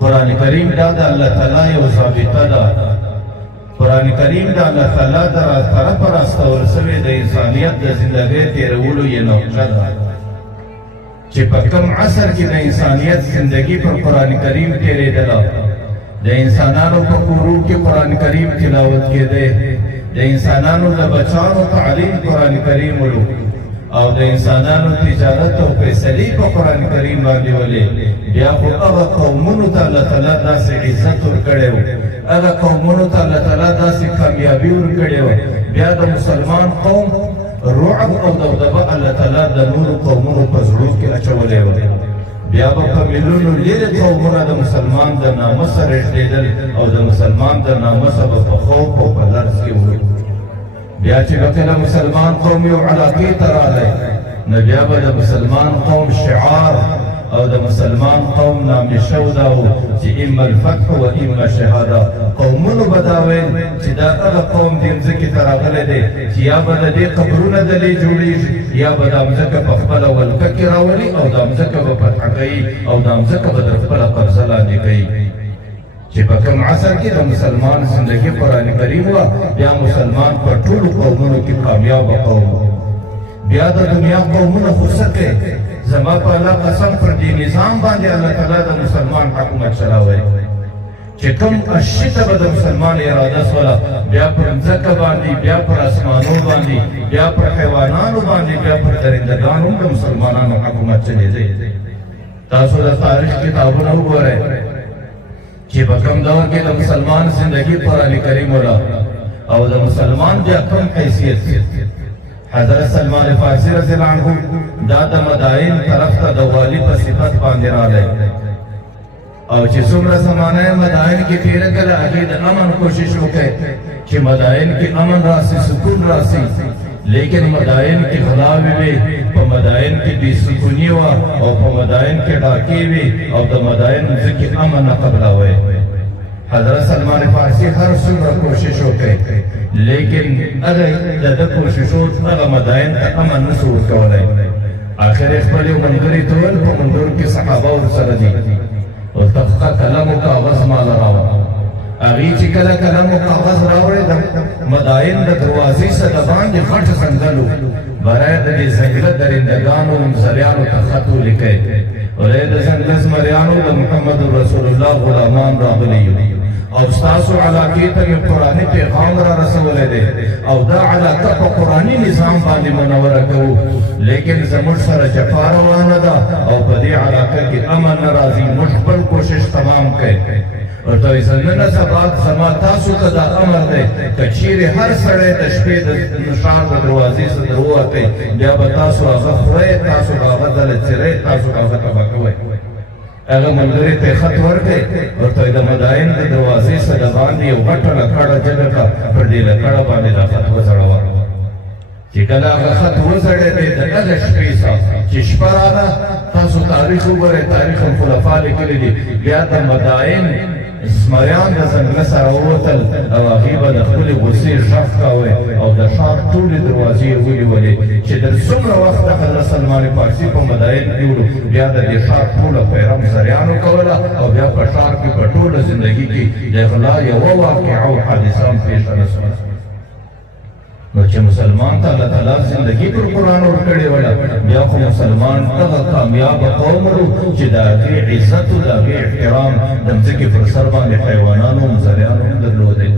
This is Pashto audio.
قرآن کریم دا د الله تعالی یو ضابطه ده. قرآن کریم دا الله تعالی د طرفه راستول سوې د انسانیت د زندګۍ تېرولو یې نقشه ده چې په کوم عصر کې د انسانیت زندگی پر قرآن کریم تېرېدله. د انسانانو په کورو کې قرآن کریم تلاوت کېده، د انسانانو د بچانو تعلیم قرآن کریم ولو، او د انسانانو تجارت او فیصلې په قرآن کریم باندې ولې. بیا خو هغه قومونو ته الله تعالی داسې عزت ورکړی و، هغه قومونو ته الله تعالی داسې کامیابي ورکړې وه. بیا د مسلمان قوم رعب او دبدبه الله تعالی د نورو قومونو په زړو کې اچولی وه. بیا به په میلیونو لرې قومونه د مسلمان د ناموس سره رژدېدل او د مسلمان د ناموسه به په خوف او په لرز کې وو. بیا چې به کله مسلمان قوم یو علاقې ته راغی، نو بیا به د مسلمان قوم شعار او د مسلمان قوم نامې شو دا و چې اما الفتح و اما شهاده. قومونو به دا ویل چې دا هغه قوم دې مځکې ته راغلی دی چې یا به د دې قبرونه دلې جوړېږي، یا به دا مځکه په خپله ولکه کې راولي او دا مځکه به فتح کوي او دا مځکه به در خپله قبضه لاندې کوي. چې په کوم عصر کې د مسلمان زندگی قرآن کریم وه، بیا مسلمان په ټولو قومونو کې کامیابه قوم و. بیا د دنیا قومونه خو څه کوي؟ زما په الله قسم پر دې نظام باندې الله تعالی د مسلمان حکومت چلاوی چې کوم اشي ته به د مسلمان اراده سوله، بیا پر مځکه باندې، بیا پر اسمانو باندې، بیا پر حیوانانو باندې، بیا پر درندګانو هم د مسلمانانو حکومت چلېدی. تاسو د تاریخ کتابونه وګورئ چې په کوم دور کې د مسلمان زندگی قرآن کریم ولا او د مسلمان بیا کوم حیثیت. حضرت سلمان فارسی رضی اللہ عنہ دا د مدائن طرف ته د والی په صفت باندې راغی، او چې څومره زمانه مدائن کې تېره کړه هغې د امن کوشش وکړي چې مدائن کې امن راسي، سکون راسي. لیکن مدائن کې غلاوې وې، په مدائن کې بې سکوني وه، او په مدائن کې ډاکې وې، او د مدائن ځکې امن نه قبلوی. حضرت سلمان فارسی هر څومره کوشش وکړي، لیکن هغه د ده کوششو هغه مدائن ته امن نسو ورکولی. آخر یې خپل یو ملګري ته ویل، په ملګرو کې صحابه ورسره دي، او تخته قلم او کاغذ ماله راوړه. هغې چې کله قلم او کاغذ راوړی، د مدائن د دروازې څخه د باندې غټ ځنګل و، برای د دې ځنګله درندګانو زمریانو ته خط ولیکی، ولې د ځنګله زمریانو د محمد رسول الله غلامان راغلي یو، او ستاسو علاقې ته مې قرآني پیغام را رسولی دی، او دا علاقه په قرآني نظام باندې منوره کوو، لیکن زموږ سره جفا روانه ده او په دې علاقه کې امن نه راځي. موږ خپل کوشش تمام کوي. ورته وایي نن سبا زما تاسو ته دا امر دی، که چیرې هر سړی د شپې د ښار د دروازې څخه ووتی، بیا به تاسو هغه خورئ، تاسو به هغه ډله څیرئ، تاسو به هغه تباه کوئ. هغه ملګري ته یې خط ورکړی، ورته وایي د مدائن د دروازې څخه د باندې یو غټه لکړه جګه کړه، پر دې لکړه باندې دا خط وځړوه. چې کله هغه خط وځړېدی د هغه شپې څخه چې شپه راغله، تاسو تاریخ وګورئ، تاریخ الخلفا لیکلی دي، بیا د مدائن زمریان د ځنګله سره ووتل، او هغې به د خپلې غوسې غږ کوی، او د ښار ټولې دروازې یې ونیولې چې تر څومره وخت د حضرت سلمان فارسي په مدائن کې وړو، بیا د دې ښار ټوله پیرم زریانو کوله، او بیا په ښار کې په ټوله زندګي کې د غلا یوه واقعه او حادثه هم پېښه نه شوه. نو چې مسلمان ته الله تعالی زندگی پر قرآن ورکړې وله، بیا خو مسلمان هغه کامیابه قوم و چې د هغې عزت و د هغې احترام د مځکې پر سر باندې حیوانانو هم زریانو هم درلودی.